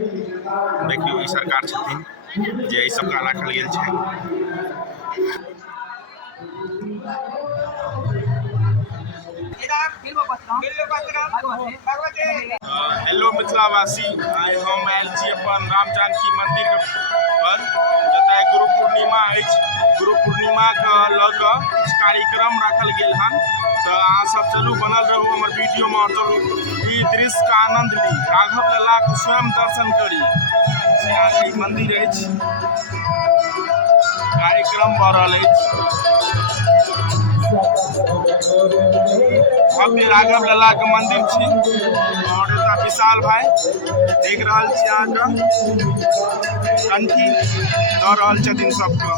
देखियो ई सरकार छथिन जे ई सबका राखल गेल छै। हेलो मिथिलावासी, आइ हम आयल छी अपन राम जानकी मंदिर पर, जतय गुरु पूर्णिमा अछि। गुरु पूर्णिमा के लऽ कऽ किछु कार्यक्रम राखल गेल हन, तो अहाँ सब चलू बनल रहू हमर वीडियो में और चलू ई दृश्य का आनंद ली, राघव लला के स्वयं दर्शन करी। ई मंदिर अछि, कार्यक्रम भऽ रहल अछि। भव्य राघव लला के मंदिर छी और एतऽ विशाल भाई देख रहल छी अहाँके कंठी दऽ रहल छथिन सबके।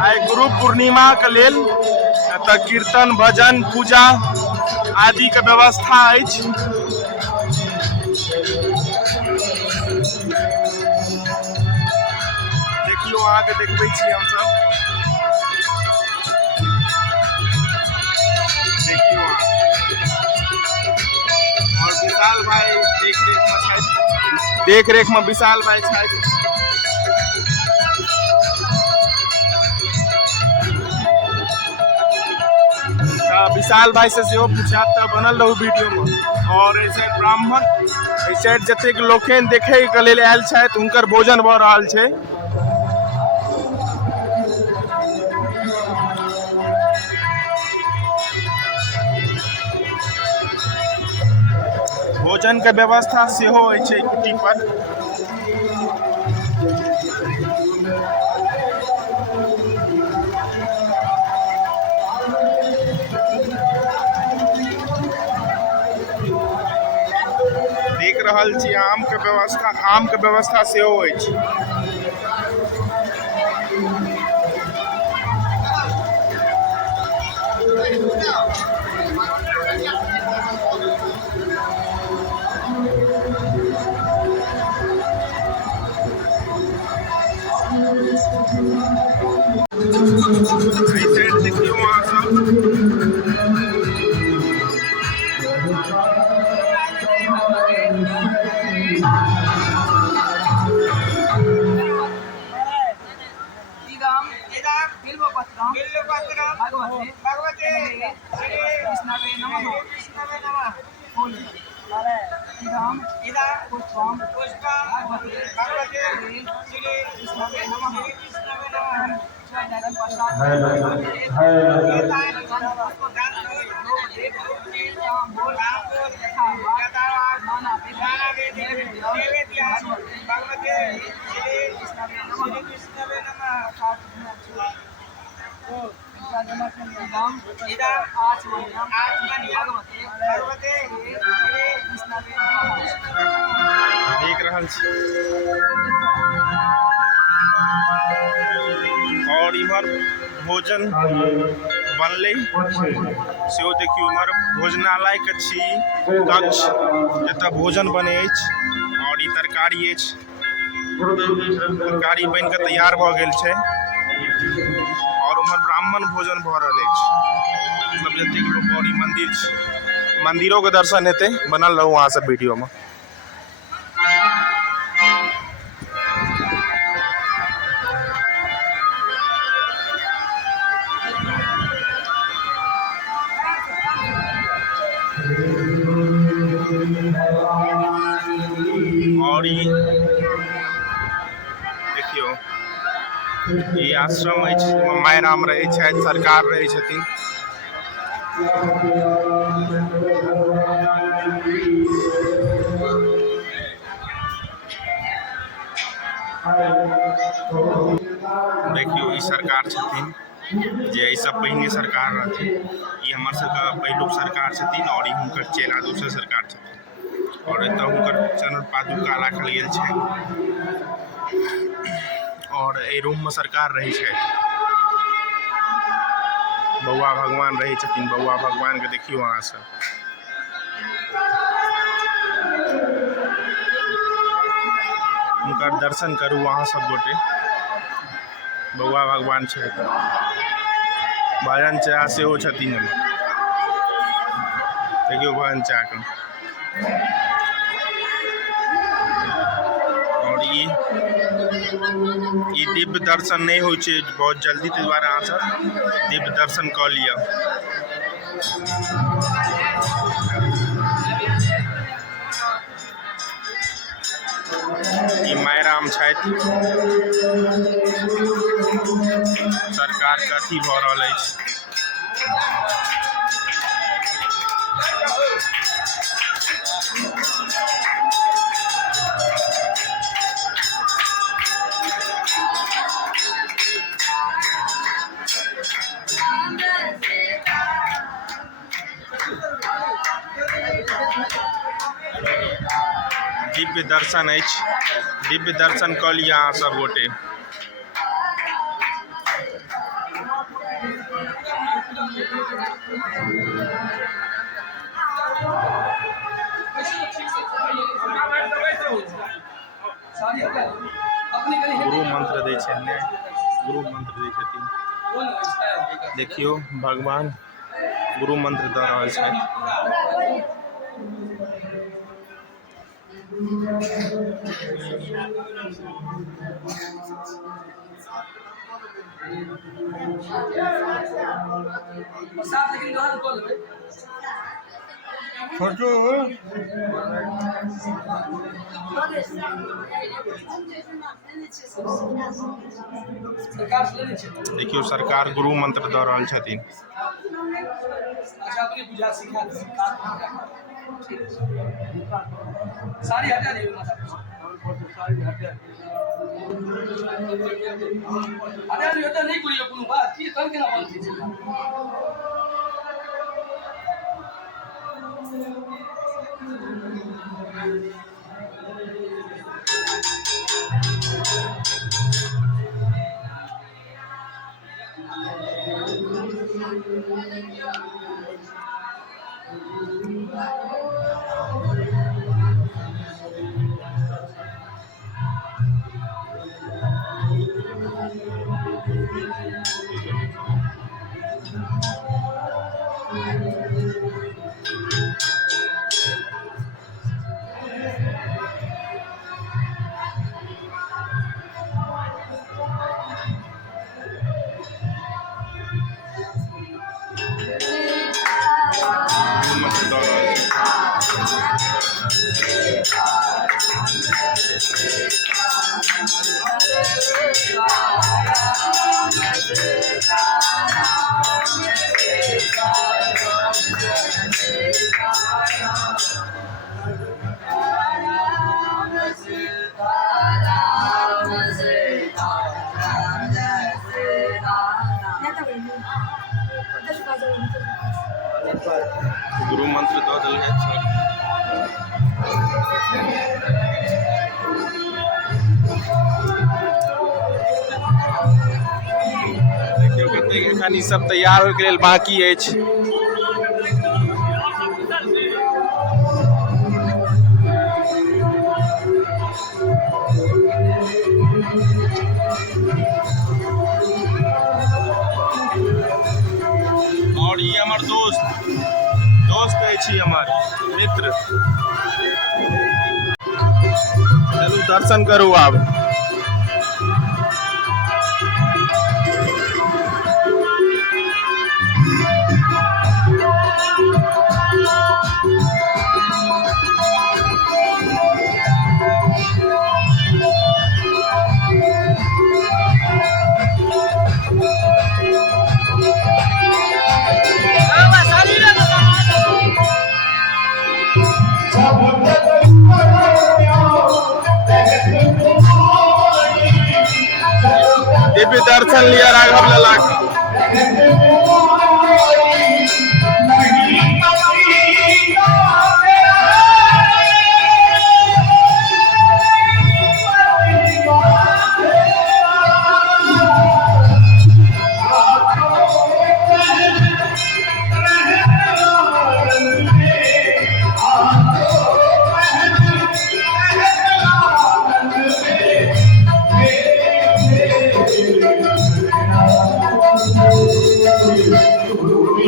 आइ गुरु पूर्णिमा के लेल एतऽ कीर्तन भजन पूजा आदि के व्यवस्था अछि। देखियो अहाँ के देखबै छी हम सब, देखियो और विशाल भाई देख रेख में विशाल भाई छथि। विशाल भाई से पूछा तो बनल रहू वीडियो में। और ऐसे ब्राह्मण ऐसे जतेक लोकनि देखे के लेल आयल छथि हुनकर भोजन भऽ रहल छै। भोजन के व्यवस्था सेहो होइ छै कुटी पर। देख रहल छी आम के व्यवस्था सेहो होइ छै। देखियो वहाँ देख रहल छी। और इमहर भोजन बनले सेहो देखियो, इमहर भोजनालय के छी कक्ष जतऽ भोजन बने अछि। और ई तरकारी अछि, तरकारी बन के तैयार भऽ गेल छै। और उमहर ब्राह्मण भोजन भऽ रहल अछि। सब जतेक लोग और ई मंदिर छै, मंदिरों के दर्शन हेतै। बनल रहू वहाँ सब वीडियो में। और देखियो ये आश्रम अछि, माय राम रहे छथि, सरकार रहे छथिन। देखियो ई सरकार छथिन जे एहि सब पहिने सरकार रहथिन। ई हमर सबके पहिलुक सरकार छथिन और ई हुनकर चेला दोसर सरकार छथिन। और एतऽ हुनकर चरण पादुका राखल गेल छै। और एहि रूम में सरकार रहै छै। बौआ भगवान रहे छथिन, बौआ भगवान के देखियो अहाँ सब। हुनकर दर्शन करू अहाँ सब गोटे। बौआ भगवान छथि। भजन चा सेहो छथिन देखियो भजन चा के और ये दिव्य दर्शन नहीं हो बहुत जल्दी के द्वारा अहाँ सब दिव्य दर्शन क लिया। मायराम छथि सरकार के अथी भ रहल अछि। दिव्य दर्शन अछि, दिव्य दर्शन क लिया अहाँ सब गोटे। गुरु मंत्र दै छथिन, गुरु मंत्र दै छथिन, देखियो भगवान गुरु मंत्र दऽ रहल छथि। फोटो देखियो सरकार गुरु मंत्र दऽ रहल छथिन। साड़ी हटा दियो हटा दियो तो नहीं करियो कोनो बात की तन केना बनती छै। गुरु मंत्र दऽ देल छै। देखियो कते एखन ई सब तैयार होय के लेल बाकी अछि। और ये हमार दोस्त अछि, हमार मित्र। चलू दर्शन करू आब। दिव्य दर्शन लिया राघव लला का।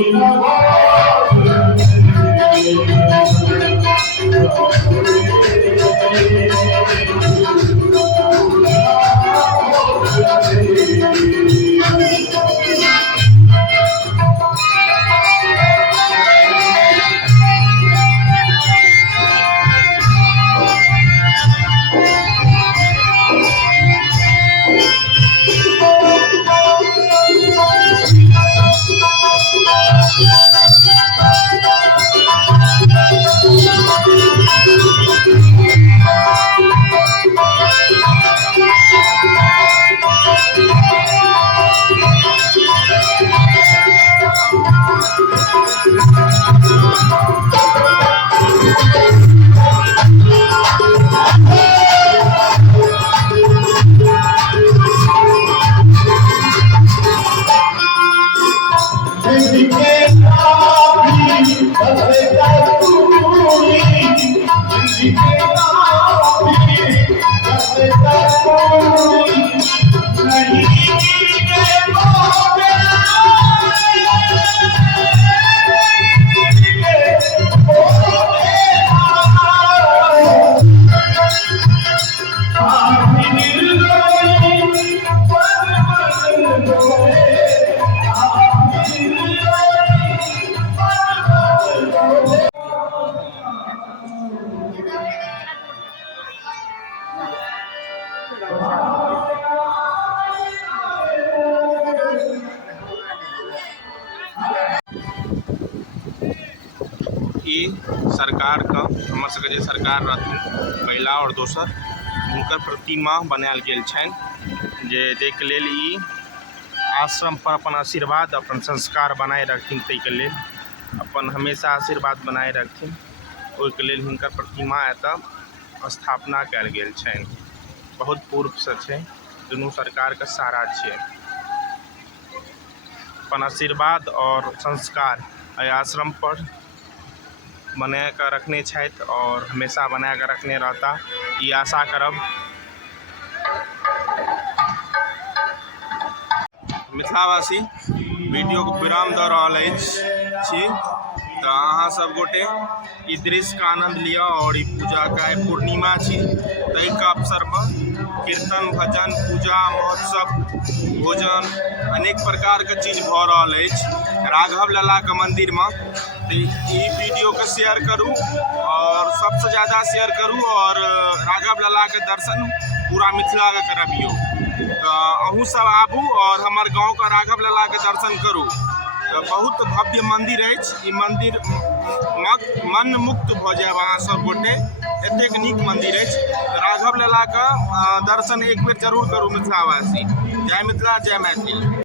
ई सरकार का हमर सबके जे सरकार रहथिन पहिला और दोसर हुनकर प्रतिमा बनायल गेल छनि जे जाहिके लेल ई आश्रम पर अपन आशीर्वाद अपन संस्कार बनाए रखथिन, ताहिके लेल अपन हमेशा आशीर्वाद बनाए रखथिन, ओहिके लेल हुनकर प्रतिमा एतऽ स्थापना कयल गेल छनि। बहुत पूर्वसँ छै, दुनू सरकारके सहारा छियै। अपन आशीर्वाद और संस्कार एहि आश्रम पर बना कऽ रखने छथि और हमेशा बना कऽ रखने रहता, ई आशा करब। मिथिलावासी वीडियोके विराम दऽ रहल छी, तऽ अहाँ सब गोटे ई दृश्यके आनंद लिअ और ई पूजाके आइ पूर्णिमा छी, ताहिके अवसर पर कीर्तन भजन पूजा महोत्सव भोजन अनेक प्रकारके चीज भऽ रहल अछि राघव ललाके मन्दिरमे। ई वीडियोके शेयर करू और सबसे ज़्यादा शेयर करू और राघव ललाके दर्शन पूरा मिथिलाके करबियौ। तो अहूँ सब आबू और हमर गाँव का राघव ललाके दर्शन करू। तो बहुत भव्य मंदिर अछि, ई मंदिर मन मुक्त भऽ जायब अहाँ सब गोटे, एतेक नीक मंदिर अछि। राघव ललाके दर्शन एक बेर जरूर करू मिथिलावासी। जय मिथिला जय मैथिल।